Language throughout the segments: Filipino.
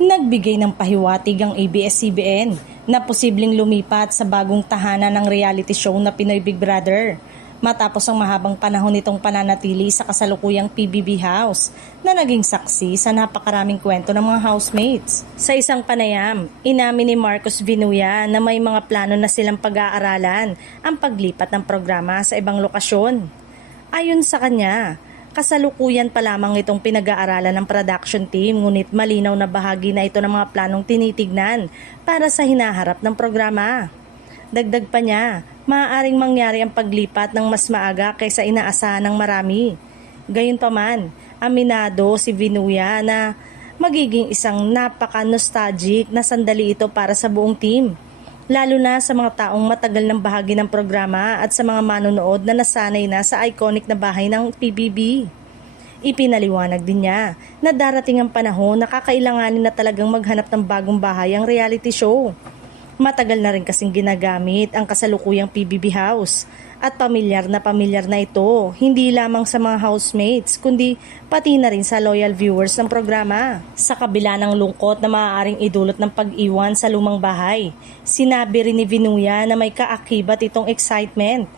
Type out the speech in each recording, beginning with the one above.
Nagbigay ng pahiwatig ang ABS-CBN na posibleng lumipat sa bagong tahanan ng reality show na Pinoy Big Brother matapos ang mahabang panahon nitong pananatili sa kasalukuyang PBB House na naging saksi sa napakaraming kwento ng mga housemates. Sa isang panayam, inamin ni Marcos Vinuya na may mga plano na silang pag-aaralan ang paglipat ng programa sa ibang lokasyon. Ayon sa kanya, kasalukuyan pa lamang itong pinag-aaralan ng production team, ngunit malinaw na bahagi na ito ng mga planong tinitignan para sa hinaharap ng programa. Dagdag pa niya, maaaring mangyari ang paglipat ng mas maaga kaysa inaasahan ng marami. Gayunpaman, aminado si Vinuya na magiging isang napaka-nostalgic na sandali ito para sa buong team, lalo na sa mga taong matagal ng bahagi ng programa at sa mga manonood na nasanay na sa iconic na bahay ng PBB. Ipinaliwanag din niya na darating ang panahon na kakailanganin na talagang maghanap ng bagong bahay ang reality show. Matagal na rin kasing ginagamit ang kasalukuyang PBB House at pamilyar na ito, hindi lamang sa mga housemates kundi pati na rin sa loyal viewers ng programa. Sa kabila ng lungkot na maaaring idulot ng pag-iwan sa lumang bahay, sinabi rin ni Vinuya na may kaakibat itong excitement.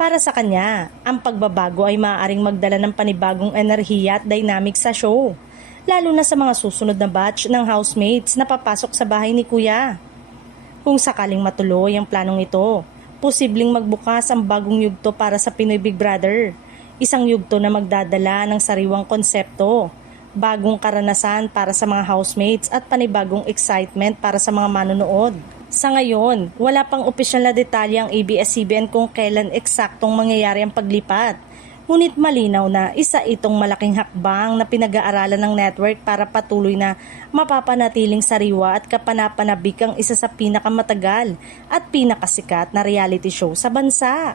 Para sa kanya, ang pagbabago ay maaaring magdala ng panibagong enerhiya at dynamic sa show, lalo na sa mga susunod na batch ng housemates na papasok sa bahay ni Kuya. Kung sakaling matuloy ang planong ito, posibleng magbukas ang bagong yugto para sa Pinoy Big Brother. Isang yugto na magdadala ng sariwang konsepto, bagong karanasan para sa mga housemates at panibagong excitement para sa mga manonood. Sa ngayon, wala pang opisyal na detalye ang ABS-CBN kung kailan eksaktong mangyayari ang paglipat. Ngunit malinaw na isa itong malaking hakbang na pinag-aaralan ng network para patuloy na mapapanatiling sariwa at kapanapanabik ang isa sa pinakamatagal at pinakasikat na reality show sa bansa.